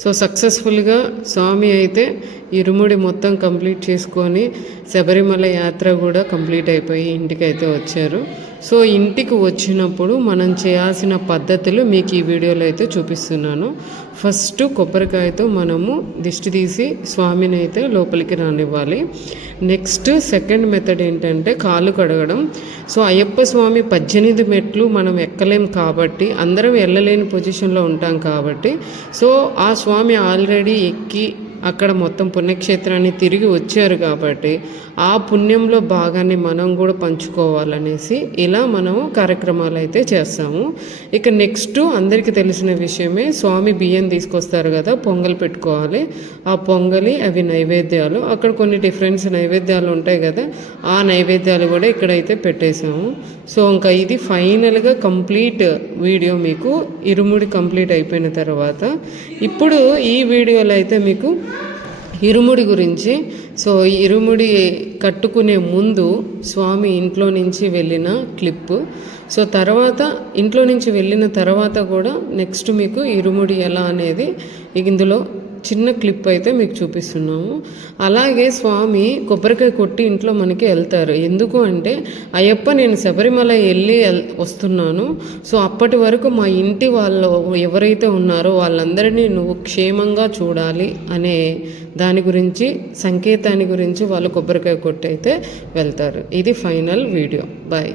So సక్సెస్ఫుల్గా స్వామి అయితే ఇరుముడి మొత్తం కంప్లీట్ చేసుకొని శబరిమల యాత్ర కూడా కంప్లీట్ అయిపోయి ఇంటికైతే వచ్చారు. సో ఇంటికి వచ్చినప్పుడు మనం చేయాల్సిన పద్ధతులు మీకు ఈ వీడియోలో అయితే చూపిస్తున్నాను. ఫస్ట్ కొబ్బరికాయతో మనము దిష్టి తీసి స్వామిని అయితే లోపలికి రానివ్వాలి. నెక్స్ట్ సెకండ్ మెథడ్ ఏంటంటే కాళ్ళు కడగడం. సో అయ్యప్ప స్వామి 18 మెట్లు మనం ఎక్కలేం కాబట్టి, అందరం వెళ్ళలేని పొజిషన్లో ఉంటాం కాబట్టి, సో ఆ స్వామి ఆల్రెడీ ఎక్కి అక్కడ మొత్తం పుణ్యక్షేత్రాన్ని తిరిగి వచ్చారు కాబట్టి ఆ పుణ్యంలో భాగాన్ని మనం కూడా పంచుకోవాలనేసి ఇలా మనము కార్యక్రమాలు అయితే చేస్తాము. ఇక నెక్స్ట్ అందరికీ తెలిసిన విషయమే, స్వామి బియ్యం తీసుకొస్తారు కదా, పొంగల్ పెట్టుకోవాలి. ఆ పొంగలి అవి నైవేద్యాలు, అక్కడ కొన్ని డిఫరెంట్స్ నైవేద్యాలు ఉంటాయి కదా, ఆ నైవేద్యాలు కూడా ఇక్కడైతే పెట్టేశాము. సో ఇంకా ఇది ఫైనల్గా కంప్లీట్ వీడియో మీకు ఇరుముడి కంప్లీట్ అయిపోయిన తర్వాత. ఇప్పుడు ఈ వీడియోలో అయితే మీకు ఇరుముడి గురించి, సో ఇరుముడి కట్టుకునే ముందు స్వామి ఇంట్లో నుంచి వెళ్ళిన క్లిప్పు, సో తర్వాత ఇంట్లో నుంచి వెళ్ళిన తర్వాత కూడా నెక్స్ట్ మీకు ఇరుముడి ఎలా అనేది ఇందులో చిన్న క్లిప్ అయితే మీకు చూపిస్తున్నాము. అలాగే స్వామి కొబ్బరికాయ కొట్టి ఇంట్లో మనకి వెళ్తారు. ఎందుకు అంటే, అయ్యప్ప నేను శబరిమల వెళ్ళి వస్తున్నాను, సో అప్పటి వరకు మా ఇంటి వాళ్ళు ఎవరైతే ఉన్నారో వాళ్ళందరినీ నువ్వు క్షేమంగా చూడాలి అనే దాని గురించి, సంకేతాన్ని గురించి వాళ్ళు కొబ్బరికాయ కొట్టి అయితే వెళ్తారు. ఇది ఫైనల్ వీడియో. బాయ్.